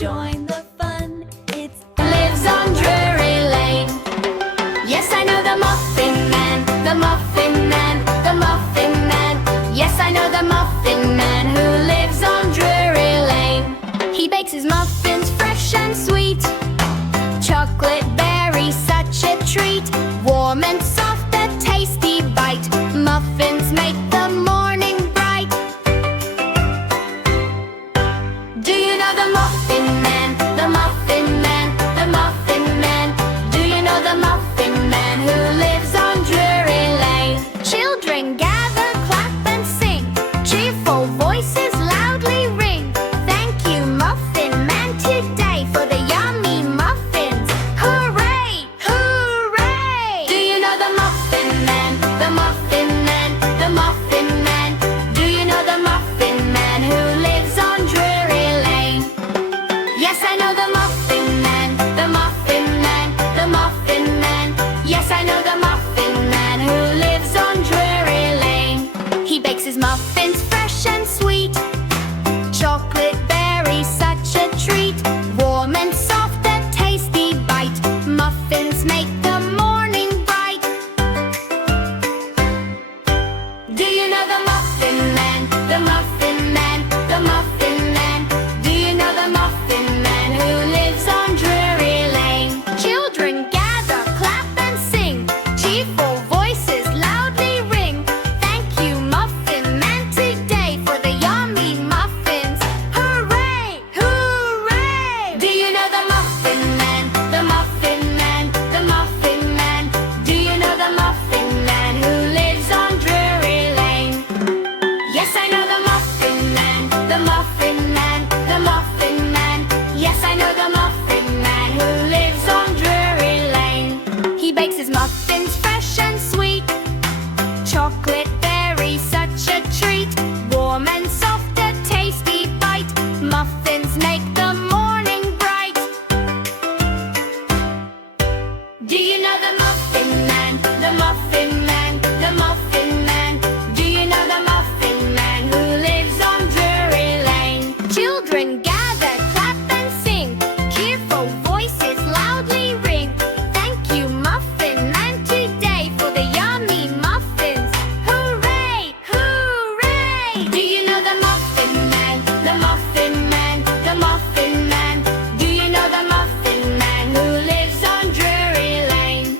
join the fun. It lives on Drury Lane. Yes, I know the Muffin Man, the Muffin Man, the Muffin Man. Yes, I know the Muffin Man who lives on Drury Lane. He bakes his muffins fresh and sweet, chocolate berry, such a treat. Warm and soft, a tasty bite. Muffins make the morning bright. Do you know the Muffin Man, the Muffin Man, the Muffin Man? Do you know the Muffin Man who lives on Drury Lane? Children gather, clap and sing, cheerful voices loudly ring. Thank you, Muffin Man, today for the yummy muffins. Hooray! Hooray! Do you know the Muffin Man, the Muffin Man, the Muffin Man? Do you know the Muffin Man who lives on Drury Lane? Yes, I know the Muffin Man, the Muffin Man, the Muffin Man. Yes, I know the Muffin Man who lives on Drury Lane. He bakes his muffins fresh and sweet, chocolate berry, such a treat. Warm and soft, a tasty bite. Muffins make the morning bright. Do you know the Muffin Man, the Muffin Man, the Muffin Man? Do you know the Muffin Man who lives on Drury Lane? Children gather, clap and sing, cheerful voices loudly ring. Thank you, Muffin Man, today for the yummy muffins. Hooray! Hooray! Do you know the Muffin Man, the Muffin Man, the Muffin Man? Do you know the Muffin Man who lives on Drury Lane? Yes, I know the Muffin Man, the Muffin Man, the Muffin Man. Yes, I know the Muffin Man who lives on Drury Lane. He bakes his muffins fresh and sweet, chocolate berry, such a treat. Warm and soft, a tasty bite. Muffins make the morning bright. Do you know the Muffin Man, the Muffin Man, the Muffin Man? Do you know the Muffin Man who lives on Drury Lane? Children gather, clap and sing, cheerful voices loudly ring. Thank you, Muffin Man, today for the yummy muffins. Hooray! Hooray! Do you know the Muffin Man, the Muffin Man, the Muffin Man? Do you know the Muffin Man who lives on Drury Lane?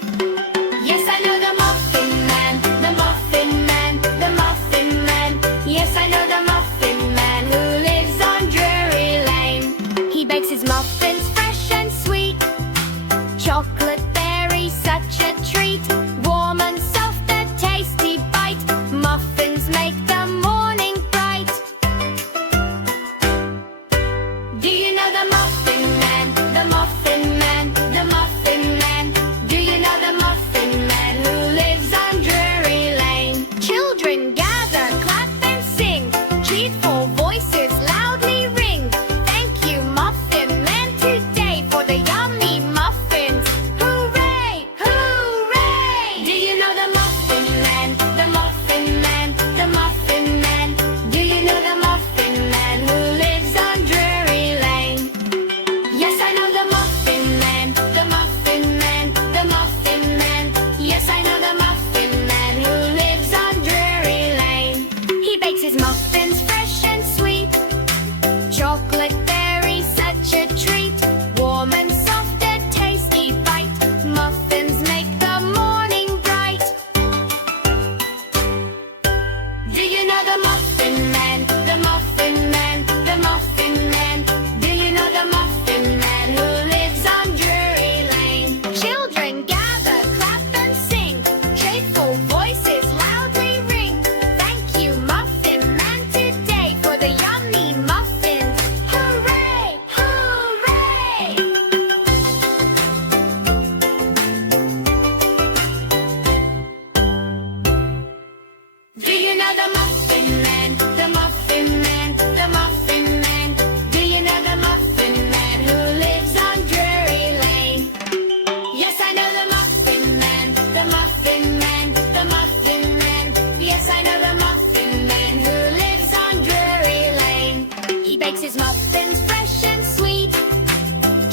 Yes, I know the Muffin Man, the Muffin Man, the Muffin Man. Yes, I know the Muffin Man who lives on Drury Lane. He bakes his muffins fresh and sweet, chocolate berry, such a treat. Warm and soft, a tasty bite. Muffins make the morning bright. Do you know the Muffin Man, the Muffin Man, the Muffin Man? Do you know the Muffin Man who lives on Drury Lane? Children gather, clap and sing, cheerful voices loudly ring. Thank you, Muffin Man, today for the yummy muffins. Hooray! Hooray! Do you know the Muffin Man, the Muffin Man, the Muffin Man? Do you know the Muffin Man who lives on Drury Lane?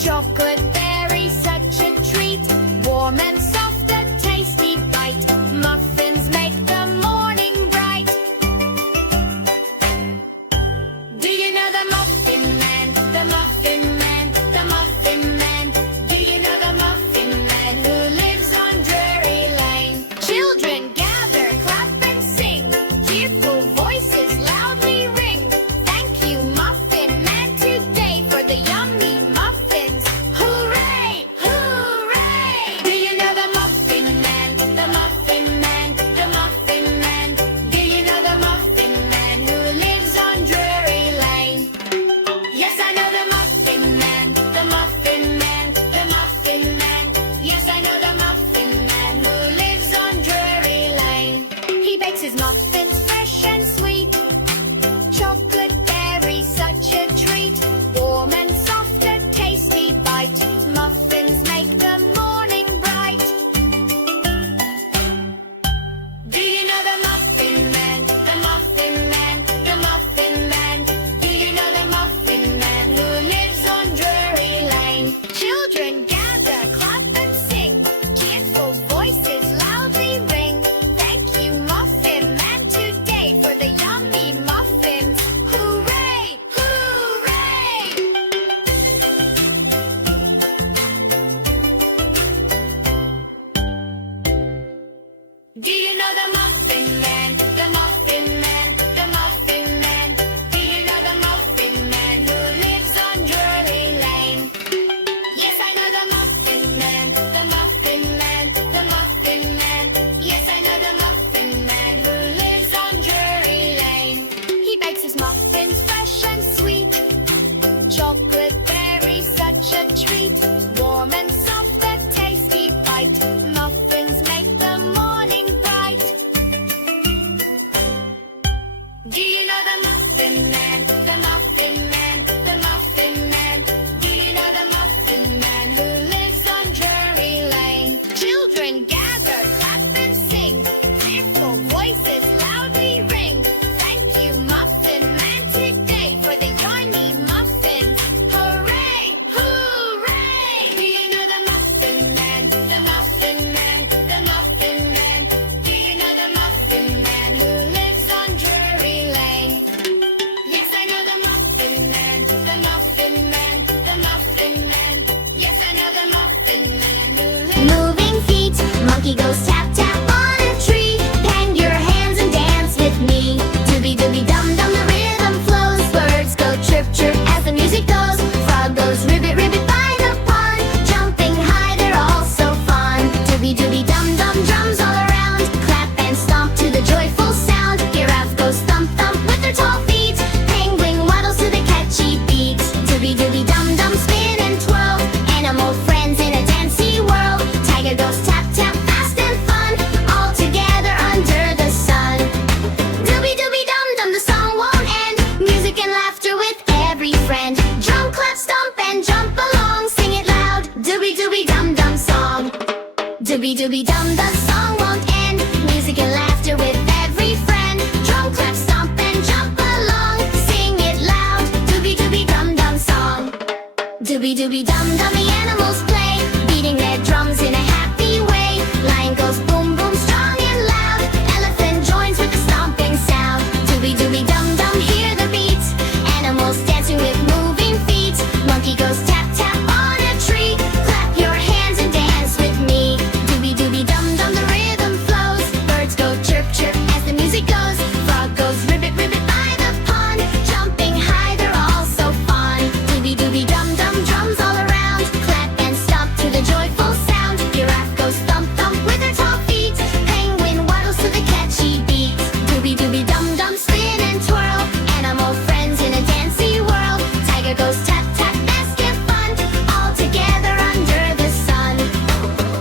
Chocolate berry, such a treat. Warm and soft, a tasty bite. Muffins make the morning bright. Do you know the Muffin Man? The Muffin Man, the Muffin Man. Do you know the Muffin Man who lives on Drury Lane? Children gather, clap and sing. Cheerful voices loudly ring. Thank you, Muffin Man, today for the yummy muffins. Hooray! Hooray! Do you know the Muffin Man? The Muffin Man, the Muffin Man. Do you know the Muffin Man who lives on Drury Lane? Yes, I know the Muffin Man, the Muffin Man, the Muffin Man. Yes, I know the Muffin Man who lives on Drury Lane. He bakes his muffins fresh and sweet. Chocolate berry, such a treat. Warm and soft, a tasty bite. Muffins make the morning bright. Do you know the Muffin Man? The Muffin Man, the Muffin Man. Do you know the Muffin Man who lives on Drury Lane? Children gather, clap and sing. Cheerful voices loudly ring. Thank you, Muffin Man, today for the yummy muffins. Hooray! Hooray! Do you know the Muffin Man? The Muffin Man, the Muffin Man. Do you know the Muffin Man who lives on Drury Lane? Yes, I know the Muffin Man, the Muffin Man, the Muffin Man. Yes, I know the Muffin Man who lives on Drury Lane. He bakes his muffins fresh and sweet. Chocolate berry, such a treat. Warm and soft, a tasty bite. Muffins make the morning bright. Do you know the Muffin Man? The Muffin Man, the Muffin Man. Do you know the Muffin Man who lives on Drury Lane? Children gather, clap and sing. Cheerful voices loudly ring. Thank you, Muffin Man, today for the yummy muffins. Hooray! Hooray! Do you know the Muffin Man? The Muffin Man, the Muffin Man. Do you know the Muffin Man who lives on Drury Lane? Yes, I know the Muffin Man, the Muffin Man, the Muffin Man. Yes, I know the Muffin Man who lives. Moving feet, monkey goes tap tap on a tree. Bang your hands and dance with me. Dooby dooby dum dum, the rhythm flows. Birds go chirp chirp as the music goes. Frog goes ribbit ribbit by the pond. Jumping high, they're all so fun. Dooby dooby dum dum, drums all around. Clap and stomp to the joyful sound. Giraffe goes thump thump with their tall feet. Penguin waddles to the catchy beat. Dooby dooby dum dum, spin and twirl. Animal friends in a dancey whirl. Tiger goes tap tap, fast and fun. All together under the sun. Dooby dooby dum dum, the song won't end. Music and laughter with every friend. Drum clap, stomp and jump along. Sing it loud. Dooby dooby dum dum song. Dooby dooby dum, the song won't end. Music and laughter with every friend. Drum clap, stomp and jump along. Sing it loud. Dooby dooby dum dum song. Dooby dooby dum dum, the animals play, beating their drums in a happy way. Lion goes boom boom, strong and loud. Elephant joins with the stomping sound. Dooby dooby dum dum, hear the beat. Animals dancing with moving feet. Monkey goes tap tap on a tree. Clap your hands and dance with me. Dooby dooby dum dum, the rhythm flows. Birds go chirp chirp as the music goes. Frog goes ribbit ribbit by the pond. Jumping high, they're all so fun. Dooby dooby dum dum, drums all around. Clap and stomp to the joyful sound. Giraffe goes thump thump with her tall feet. Penguin waddles to the catchy beat. Dooby dooby dum dum, spin and twirl. Animal friends in a dancey whirl. Tiger goes tap tap, fast and fun. All together under the sun.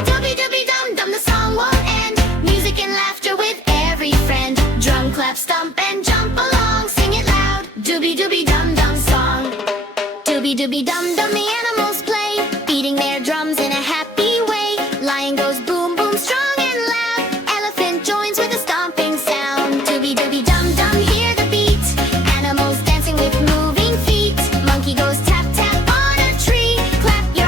Dooby dooby dum dum, the song won't end. Music and laughter with every friend. Drum clap, stomp and jump along. Sing it loud. Dooby dooby dum dum song. Dooby dooby dum dum, the animals play, beating their drums in a happy way. Lion goes boom boom, strong and loud. Elephant joins with a stomping sound. Dooby dooby dum dum, hear the beat. Animals dancing with moving feet. Monkey goes tap tap on a tree. Clap your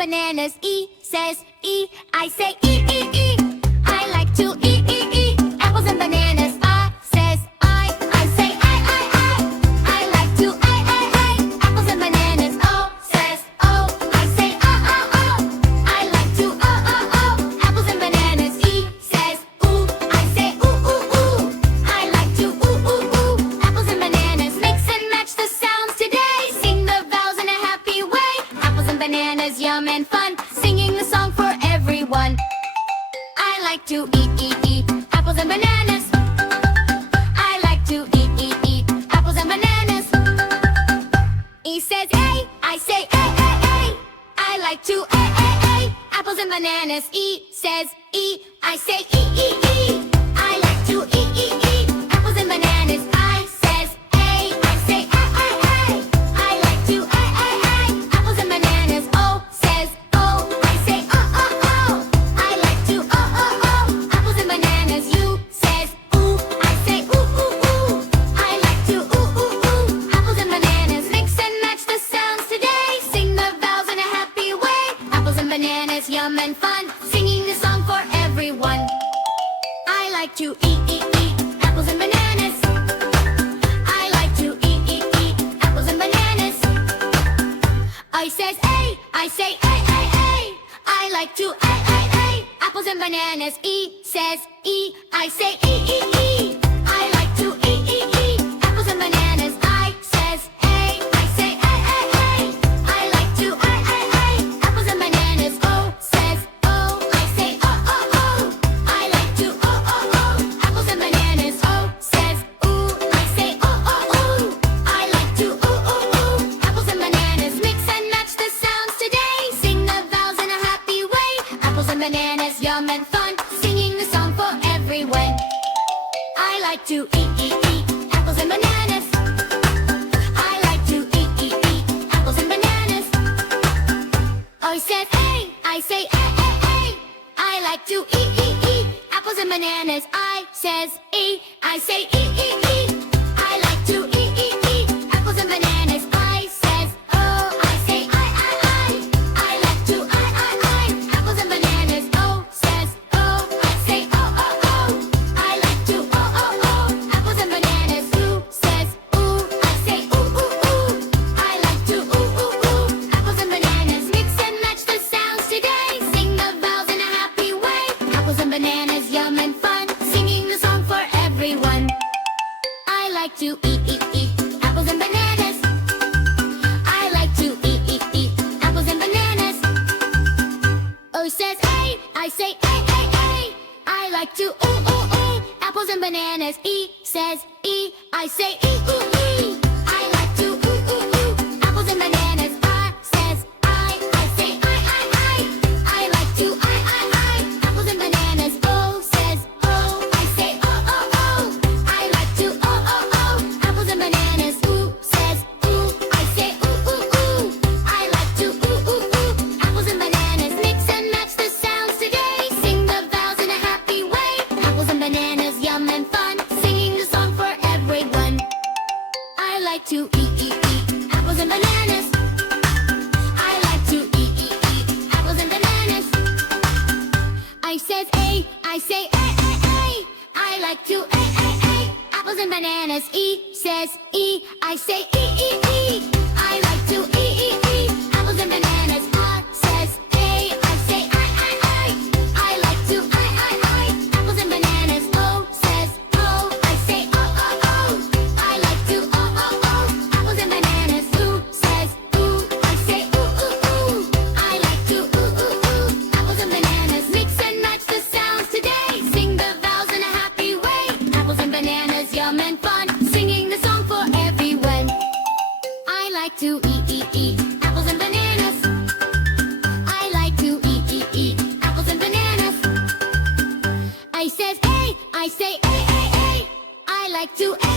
and bananas. E says E, I say E, E, E. I like to E, E, E. Apples and bananas. I says I say I. I like to I. Apples and bananas. O says O, I say O. I like to O. Apples and bananas. E says oo, I say oo. I like to oo. Apples and bananas. Mix and match the sounds today. Sing the vowels in a happy way. Apples and bananas, yum and fun. Singing the song for everyone. I like to eat apples and bananas. I like to eat apples and bananas. E says A, I say A. I like to A. Apples and bananas. E says E, I say E. I like to eat apples and bananas. I says A, I say A. I like to A. Apples and bananas. O says O, I say O. I like to O. Apples and bananas. U says oo, I say oo. I like to oo. Apples and bananas. Mix and match the sounds today. Sing the vowels in a happy way. Apples and bananas, yum and fun. Singing the song for everyone. I like to eat apples and bananas. I like to eat apples and bananas. I says A, I say A. I like to A. Apples and bananas. E says E, I say E. I like to eat apples and bananas. I says A, I say A. I like to A. Apples and bananas. O says O, I say O. I like to O. Apples and bananas. O says oo, I say O. I like to O. Apples and bananas. Mix and match the sounds today. Sing the vowels in a happy way. Apples and bananas, yum and fun. Singing the song for everyone. I like to eat apples and bananas. I like to eat apples and bananas. I said A, I say A. I like to eat apples and bananas. I says E, I say E. I like to eat apples and bananas. I says O, I say I. I like to I. Apples and bananas. O says O, I say O. I like to O. Apples and bananas. U says oo, I say oo. I like to oo. Apples and bananas. Mix and match the sounds today. Sing the vowels in a happy way. Apples and bananas, yum and fun. Singing the song for everyone. I like to eat apples and bananas. I like to eat apples and bananas. O says A, I say A. I like to ooh. Apples and bananas. E says E, I say E. I like to ooh. Apples and bananas. I says I say I. I like to I. Apples and bananas. O says O, I say O. I like to O. Apples and bananas. Oo says oo, I say oo. I like to ooh. Apples and bananas. Mix and match the sounds today. Sing the vowels in a happy way. Apples and bananas, yum and fun. Singing the song for everyone. I like to eat apples and bananas. I like to eat apples and bananas. I says A, I say A. I like to A. Apples and bananas. E says E, I say E. I like to eat apples and bananas. I says A, I say I. I like to I. Apples and bananas. O says O, I say O. I like to O. Apples and bananas. U says oo, I say oo. I like to ooh. Apples and bananas. Mix and match the sounds today. Sing the vowels in a happy way. Apples and bananas, yum and fun. Singing the song for everyone. I like to eat apples and bananas. I like to eat apples and bananas. I says A, I say A. I like to A.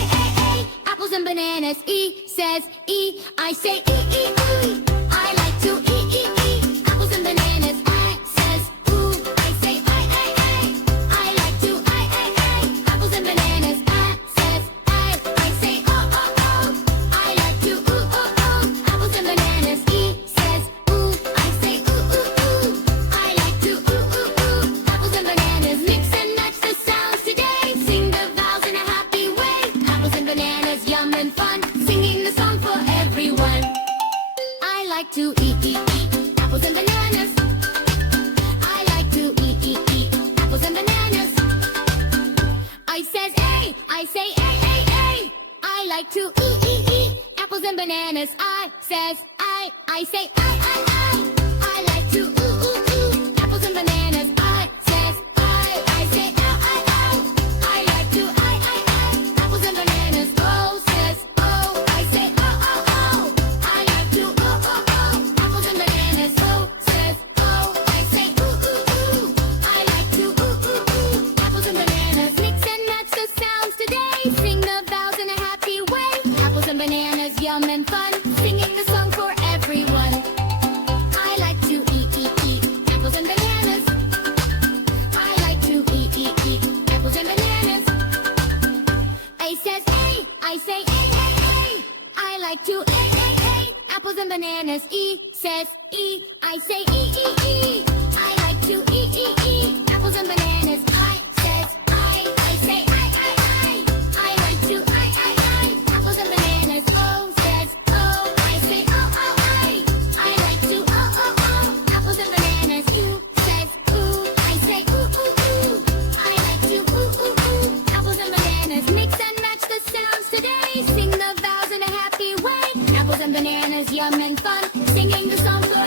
Apples and bananas. E says E, I say E. I like to eat apples and bananas. I says ooh, I say I. I like to I. Apples and bananas. I says I say O. I like to ooh. Apples and bananas. E says ooh, I say ooh. bananas. I says I say I like to ooh ooh ooh. Apples and bananas. I says I say ow. I like to apples and bananas. Oh says oh. I say oh. I like to oh. Apples and bananas. Oh says oh. I say ooh. I like to ooh. Apples and bananas. Mix and match the sounds today. Sing the vowels in a happy way. Apples and bananas, yum and fun. Singing the song for everyone. I like to eat apples and bananas. I like to eat apples and bananas. A says A, I say A. I like to A. Apples and bananas. E says E, I say E. I like to eat apples and bananas. I says I say I like to apples and bananas. O says O, I say oh. I like to apples and bananas. U says ooh, I say ooh. I like to ooh. Apples and bananas. Mix and match the sounds today. Sing the vowels in a happy way. Apples and bananas, yum and fun. Singing the song for